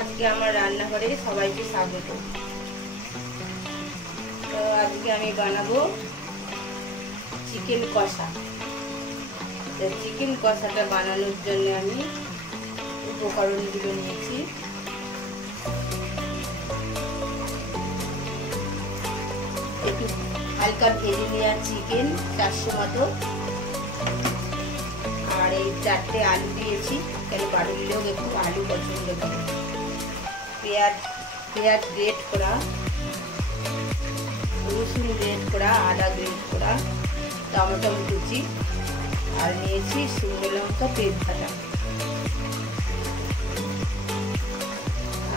আজকে আমার রান্নাঘরে সবাইকে স্বাগত। তো আজকে আমি বানাবো চিকেন কষা। তো চিকেন কষাটা বানানোর জন্য আমি উপকরণগুলো নিয়েছি। একটু হালকা ভেজে নেওয়া চিকেন 400 মতো, আর এই 4টে আলু দিয়েছি, কেন বাড়ির লোক একটু আলু পছন্দ করে। পেঁয়াজ গ্রেট করা, রসুন গ্রেট করা, আদা গ্রেট করা, টমেটো কুচি, আর নিয়েছি শুকনো লঙ্কা তেজপাতা,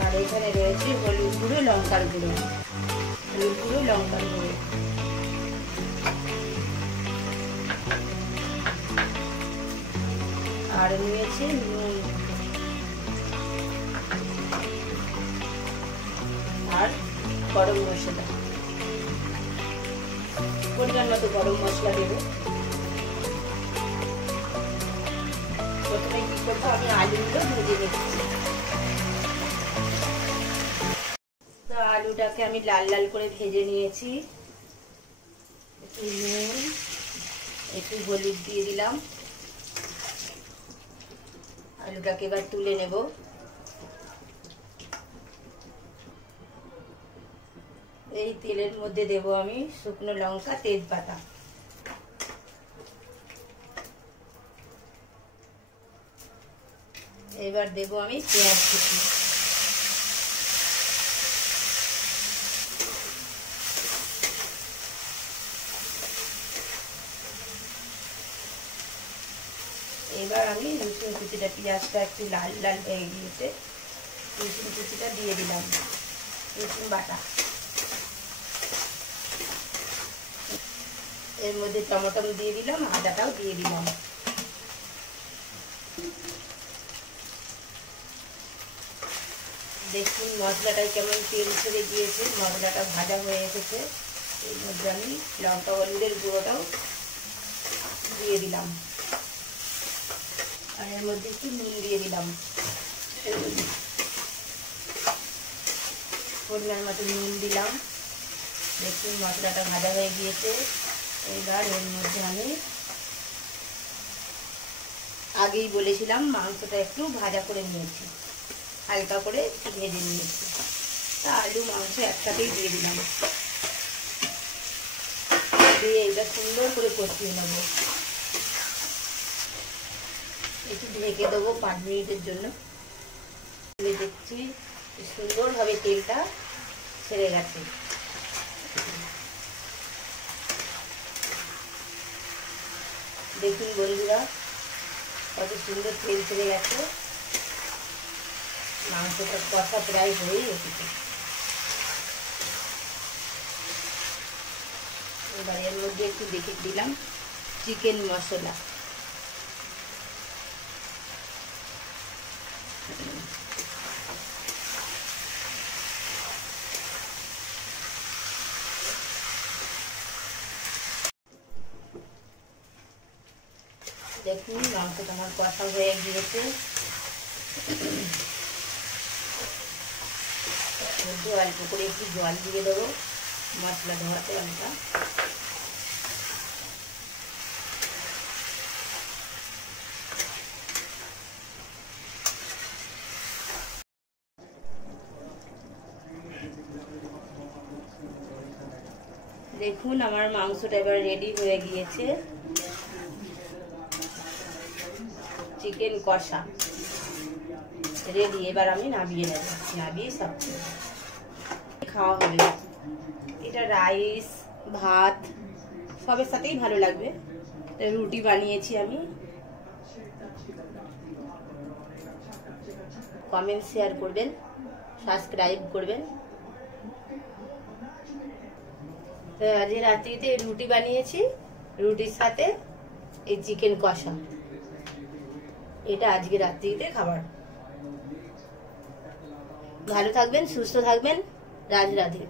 আর এখানে রয়েছে হলুদ গুঁড়ো, লঙ্কার গুঁড়ো, আর নিয়েছি নুন আর গরম মশলা, পরিমাণ মতো গরম মশলা দেবো। প্রথমে কি করবো, আমি আলুগুলো ভেজে নিচ্ছি। তো আলুটাকে আমি লাল লাল করে ভেজে নিয়েছি। একটু নুন, একটু হলুদ দিয়ে দিলাম। আলুটাকে এবার তুলে নেব। এই তেলের মধ্যে দেব আমি শুকনো লঙ্কা তেজপাতা, এবার দেব আমি পেঁয়াজ কুচি, এবার আমি রসুন কুচিটা, পেঁয়াজটা একটু লাল লাল হয়ে গিয়েছে, রসুন কুচিটা দিয়ে দিলাম, রসুন বাটা। এর মধ্যে টমেটো দিয়ে দিলাম, আদাটাও দিয়ে দিলাম। দেখুন মশলাটায় কেমন তেল ছেড়ে গিয়েছে, মশলাটা ভাজা হয়ে এসেছে। এর মধ্যে আমি লঙ্কা হলুদের গুঁড়োটাও দিয়ে দিলাম, আর এর মধ্যে একটু নুন দিয়ে দিলাম, পরিমাণ মতো নুন দিলাম। দেখুন মশলাটা ভাজা হয়ে গিয়েছে। এবার এর মধ্যে আমি আগেই বলেছিলাম মাংসটা একটু ভাজা করে নিয়েছি, হালকা করে ভেজে নিয়েছি। তা আলু মাংস একসাথেই দিয়ে দিলাম, দিয়ে এটা সুন্দর করে কষিয়ে নেব। একটু ঢেকে দেবো 5 মিনিটের জন্য। দেখছি সুন্দরভাবে তেলটা ছেড়ে গেছে। দেখুন বন্ধুরা, কত সুন্দর তেল ছেড়ে গেছে। মাংসটা কষা প্রায় হয়েই এসেছে। এবার এর মধ্যে একটু দেখে দিলাম চিকেন মশলা, দেখুন মাংসটা আমার কষা হয়ে গিয়েছে। অল্প করে একটু জল দিয়ে দেবো মশলা ধোয়াতে লঙ্কা। দেখুন আমার মাংসটা এবার রেডি হয়ে গিয়েছে, চিকেন কষা রেডি। এবার আমি নামিয়ে নেব, নামিয়ে সব খাওয়া হবে। এটা রাইস, ভাত সবের সাথেই ভালো লাগবে। রুটি বানিয়েছি আমি। কমেন্ট শেয়ার করবেন, সাবস্ক্রাইব করবেন। তো আজ রাত্রিতে রুটি বানিয়েছি, রুটির সাথে এই চিকেন কষা, এটা আজকে রাত্রিতে খাবার। ভালো থাকবেন, সুস্থ থাকবেন। রাধে রাধে।